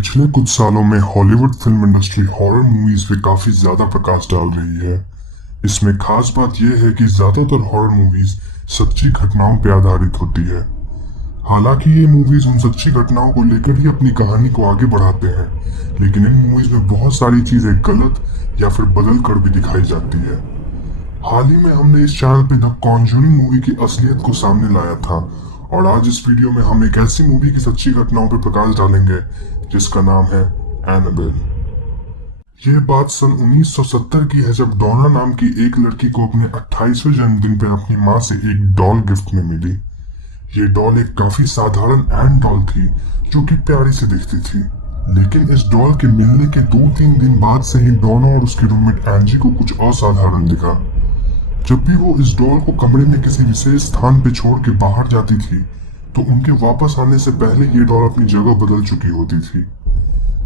पिछले कुछ सालों में Hollywood film industry horror movies पे काफी ज्यादा प्रकाश डाल रही है। इसमें खास बात यह है कि ज्यादातर हॉरर मूवीज सच्ची घटनाओं पर आधारित होती है। हालांकि ये मूवीज उन सच्ची घटनाओं को लेकर ही अपनी कहानी को आगे बढ़ाते हैं, लेकिन इन मूवीज में बहुत सारी चीजें गलत या फिर बदल कर भी दिखाई जाती है। हाल ही में हमने इस चैनल पे द कॉन्जरिंग मूवी की असलियत को सामने लाया था, और आज इस वीडियो में हम एक ऐसी मूवी की सच्ची घटनाओं पर प्रकाश डालेंगे जिसका नाम है एनाबेल। यह बात सन 1970 की है, जब डोना नाम की एक लड़की को अपने 28वें जन्मदिन पर अपनी माँ से एक डॉल गिफ्ट में मिली। ये डॉल एक काफी साधारण एंड डॉल थी जो कि प्यारी से दिखती थी, लेकिन इस डॉल के मिलने के 2-3 दिन बाद से ही डोना और उसकी रूममेट एंजी को कुछ असाधारण दिखा। जब भी वो इस डॉल को कमरे में किसी विशेष स्थान पर छोड़ के बाहर जाती थी, तो उनके वापस आने से पहले ये डॉल अपनी जगह बदल चुकी होती थी।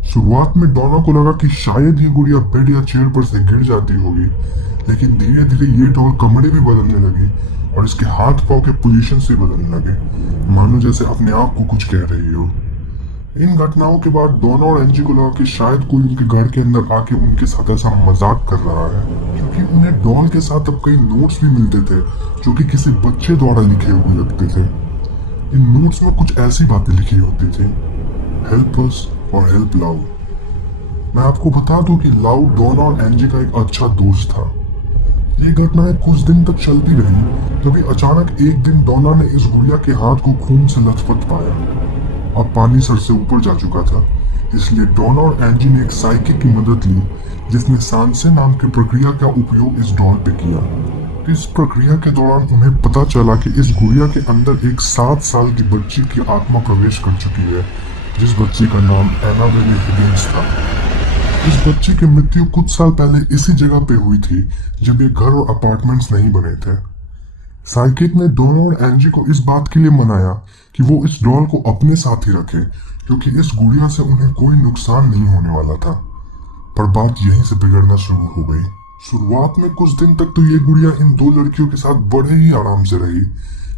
शुरुआत में डोना को लगा कि शायद ये गुड़िया बेड या चेयर पर से गिर जाती होगी, लेकिन धीरे धीरे ये डॉल कमरे भी बदलने लगी और इसके हाथ पांव के पोजीशन से बदलने लगे, मानो जैसे अपने आप को कुछ कह रही हो। इन घटनाओं के बाद डोना और एंजी को लगा कि शायद कोई उनके घर के अंदर आके उनके साथ ऐसा मजाक कर रहा है, क्योंकि उन्हें डॉल के साथ अब कई नोट्स भी मिलते थे जो कि किसी बच्चे द्वारा लिखे हुए लगते थे। इन नोट्स में कुछ ऐसी बातें लिखी होती थी, हेल्प अस और हेल्प लाउ। मैं आपको बता दूं कि लाउ डोना और एंजी का एक अच्छा दोस्त था। ये घटनाएं कुछ दिन तक चलती रही, तभी अचानक एक दिन डोना ने इस गुड़िया के हाथ को खून से लथपथ पाया। अब पानी सर से ऊपर जा चुका था, इसलिए डोना और एंजी ने एक साइकिक की मदद ली, जिसने सांसे नाम की प्रक्रिया का उपयोग इस डॉल पे किया। इस प्रक्रिया के दौरान उन्हें पता चला कि इस गुड़िया के अंदर एक 7 साल की बच्ची की आत्मा प्रवेश कर चुकी है, जिस बच्ची का नाम एनाबेल हिगिंस था। इस बच्ची की मृत्यु कुछ साल पहले इसी जगह पे हुई थी, जब ये घर और अपार्टमेंट्स नहीं बने थे। साइकिक ने डोना और एंजी को इस बात के लिए मनाया कि वो इस डॉल को अपने साथ ही रखे, क्योंकि इस गुड़िया से उन्हें कोई नुकसान नहीं होने वाला था। पर बात यहीं से बिगड़ना शुरू हो गई। शुरुआत में कुछ दिन तक तो ये गुड़िया इन दो लड़कियों के साथ बड़े ही आराम से रही,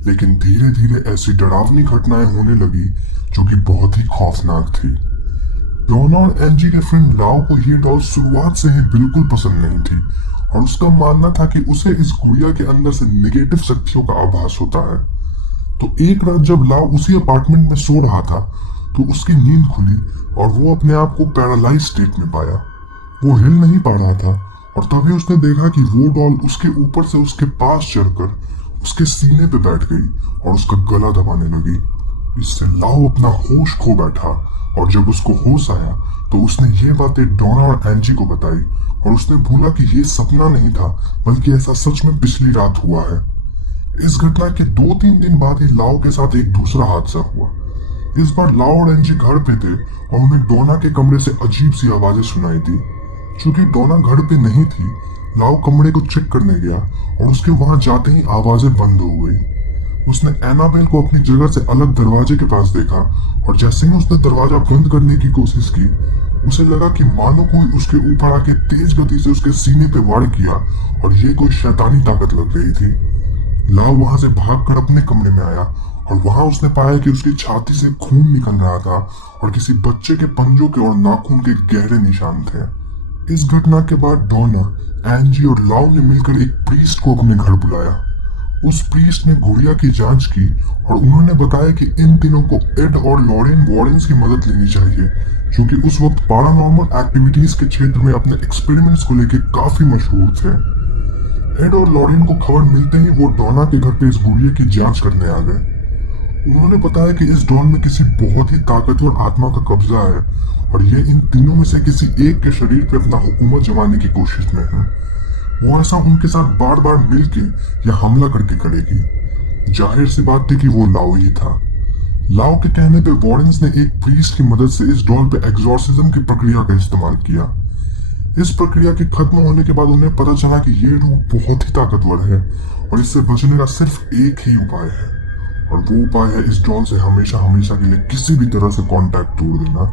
लेकिन धीरे धीरे ऐसी डरावनी घटनाएं होने लगी जो कि बहुत ही खौफनाक थी। डोना और एंजी के फ्रेंड लाओ को ये डॉल शुरुआत से ही बिल्कुल पसंद नहीं थी, और उसका मानना था कि उसे इस गुड़िया के अंदर से नेगेटिव शक्तियों का आभास होता है। तो एक रात जब लाओ उसी अपार्टमेंट में सो रहा था, तो उसकी नींद खुली और वो अपने आप को पैरालाइज स्टेट में पाया। वो हिल नहीं पा रहा था, और तभी उसने देखा कि वो डॉल उसके ऊपर से उसके पास चढ़कर उसके सीने पे बैठ गई और उसका गला दबाने लगी। इससे लाओ अपना होश खो बैठा, और जब उसको होश आया तो उसने ये बातें डोना और एंजी को बताई, और उसने भूला कि ये सपना नहीं था, बल्कि ऐसा सच में पिछली रात हुआ है। इस घटना के 2-3 दिन बाद ही लाओ के साथ एक दूसरा हादसा हुआ। इस बार लाओ और एंजी घर पे थे, और उन्हें डोना के कमरे से अजीब सी आवाजें सुनाई दी। चूंकि डोना घर पे नहीं थी, लाओ कमरे को चेक करने गया, और उसके वहां जाते ही आवाजें बंद हो गई। उसने एनाबेल को अपनी जगह से अलग दरवाजे के पास देखा, और जैसे ही उसने दरवाजा बंद करने की कोशिश की, उसे लगा कि मानो कोई उसके ऊपर आके तेज गति से उसके सीने पे वार किया, और ये कोई शैतानी ताकत लग रही थी। लाओ वहां से भागकर अपने कमरे में आया, और वहां उसने पाया कि उसकी छाती से खून निकल रहा था, और किसी बच्चे के पंजों के और नाखून के गहरे निशान थे। इस घटना के बाद डोना, एंजी और लाओ ने मिलकर एक प्रीस्ट को अपने घर बुलाया। उस प्रीस्ट ने गुड़िया की जांच की, और उन्होंने बताया कि इन तीनों को एड और लॉरेन वॉरेंस की मदद लेनी चाहिए, जो कि उस वक्त पैरानॉर्मल एक्टिविटीज के क्षेत्र में अपने एक्सपेरिमेंट्स को लेकर काफी मशहूर थे। एड और लॉरेन को खबर मिलते ही वो डोना के घर पे इस गुड़िया की जांच करने आ गए। उन्होंने बताया कि इस डॉल में किसी बहुत ही ताकतवर आत्मा का कब्जा है, और ये इन तीनों में से किसी एक के शरीर पे अपना हुकूमत जमाने की कोशिश में है। वो ऐसा उनके साथ बार बार मिलके या हमला करके करेगी। जाहिर सी बात थी कि वो लाओ ही था। लाओ के कहने पे वॉरेंस ने एक प्रीस्ट की मदद से इस डॉल पे एग्जॉर्सिज्म की प्रक्रिया का इस्तेमाल किया। इस प्रक्रिया के खत्म होने के बाद उन्हें पता चला कि ये रूह बहुत ही ताकतवर है, और इससे बचने का सिर्फ एक ही उपाय है, और वो उपाय है इस डॉल से हमेशा हमेशा के लिए किसी भी तरह से कांटेक्ट तोड़ देना।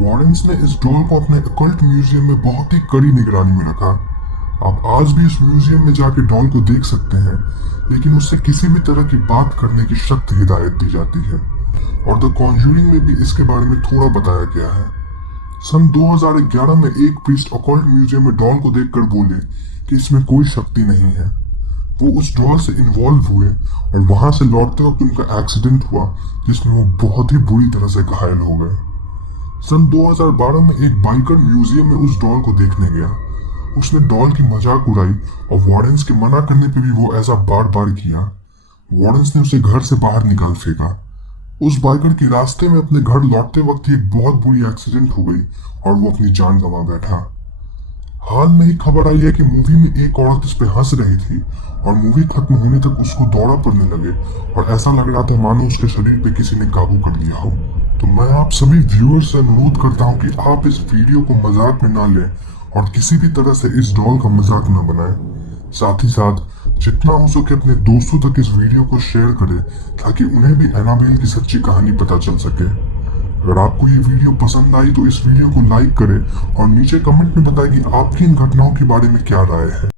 वॉरेंस ने इस डॉल को अपने अकल्ट म्यूजियम में बहुत ही कड़ी निगरानी में रखा। आप आज भी इस म्यूजियम में जाके डॉल को देख सकते हैं, लेकिन उससे किसी भी तरह की बात करने की सख्त हिदायत दी जाती है, और द कॉन्जूरिंग में भी इसके बारे में थोड़ा बताया गया है। सन 2011 में एक प्रीस्ट ऑकल्ट म्यूजियम में डॉल को देखकर बोले कि इसमें कोई शक्ति नहीं है। वो उस डॉल से इन्वॉल्व हुए और वहां से लौटते वक्त उनका एक्सीडेंट हुआ जिसमें वो बहुत ही बुरी तरह से घायल हो गए। सन 2012 में एक बाइकर म्यूजियम में उस डॉल को देखने गया। उसने डॉल की मजाक उड़ाई और वार्डन्स के मना करने पे भी वो ऐसा बार बार किया। वार्डन्स ने उसे घर से बाहर निकाल फेंका। उस बाइकर के रास्ते में अपने घर लौटते वक्त ही एक बहुत बुरी एक्सीडेंट हो गई और वो अपनी जान गंवा बैठा। हाल में ही खबर आई है कि मूवी में एक औरत इस पे हंस रही थी और मूवी खत्म होने तक उसको दौरा पड़ने लगे और ऐसा लग रहा था मानो उसके शरीर पे किसी ने काबू कर लिया हो। तो मैं आप सभी व्यूअर्स से अनुरोध करता हूँ कि आप इस वीडियो को मजाक में ना लें और किसी भी तरह से इस डॉल का मजाक न बनाएं। साथ ही साथ जितना हो सके अपने दोस्तों तक इस वीडियो को शेयर करें ताकि उन्हें भी एनाबेल की सच्ची कहानी पता चल सके। अगर आपको ये वीडियो पसंद आई तो इस वीडियो को लाइक करें और नीचे कमेंट में बताएं कि आपकी इन घटनाओं के बारे में क्या राय है।